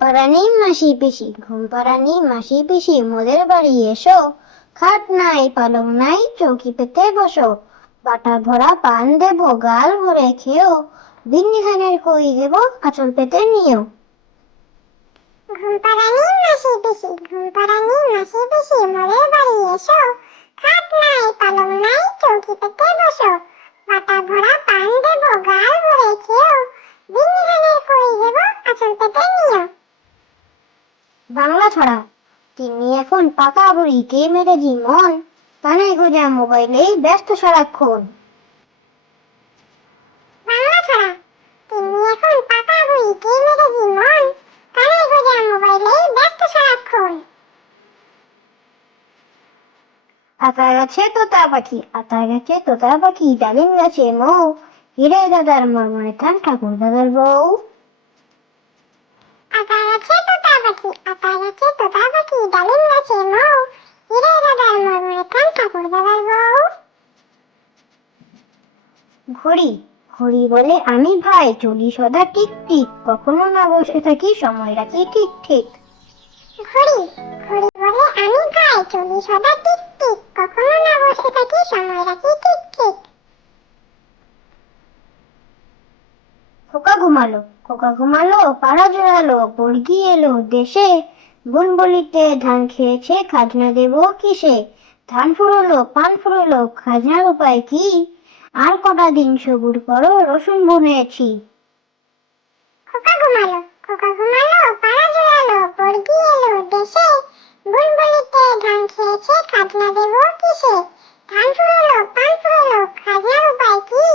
পাড়ানি মাসি পিসি, ঘুম পাড়ানি মাসি পিসি, মোদের বাড়ি এসো। খাট নাই পালং নাই, চৌকি পেতে বসো। বাটা ভরা পান দেবো, গাল ভরে খেও। বিন্নি খানের কই দেবো, আঁচল পেতে নিও। ঘুম পাড়ানি মাসি পিসি, ঘুম পাড়ানি মাসি পিসি, মোদের বাড়ি এসো। খাট নাই পালং নাই, চৌকি পেতে বসো। বাটা ভরা পান দেবো, গাল ভরে খেও। বিন্নি খানের কই দেবো, আঁচল পেতে নিও। বাংলা ছড়া। তিনি এখন পাকা বুড়ি, কে মেরেজি মন। কানে গোজা মোবাইলেই ব্যস্ত সারাক্ষণ। বাংলা ছড়া। তিনি এখন পাকা বুড়ি, কে মেরেজি মন। কানে গোজা মোবাইলেই ব্যস্ত সারাক্ষণ। আতা গাছে তোতা পাখি, আতা গাছে তোতা পাখি, ডালিম গাছে মৌ। হিরে দাদার মরমরে থান, ঠাকুর দাদার বউ। আতা গাছে তোতা পাখি, আতা গাছে তোতা পাখি, ডালিম গাছে মৌ। হিরে দাদার মরমরে কান, ঠাকুর দাদার বউ। ঘড়ি। ঘড়ি বলে আমি ভাই, চলি সদা টিক টিক, কখনো না বসে থাকি, সময় রাখি ঠিক ঠিক। ঘড়ি। ঘড়ি বলে আমি ভাই, চলি সদা টিক টিক, কখনো না বসে থাকি, সময় রাখি ঠিক ঠিক। খোকা ঘুমালো, খোকা ঘুমালো, পাড়া জোড়ালো, বর্গি এলো দেশে। বোন বলিতে ধান খেয়েছে, খাজনা দেব কিসে। ধান ফুরোলো, পান ফুরোলো, খাজনার উপায় কি। আর কটা দিন সবুর করো, রসুন বুনেছি। খোকা ঘুমালো, খোকা ঘুমালো, পাড়া জোড়ালো, বর্গি এলো দেশে। বোন বলিতে ধান খেয়েছে, খাজনা দেব কিসে। ধান ফুরোলো, পান ফুরোলো, খাজনার উপায় কি।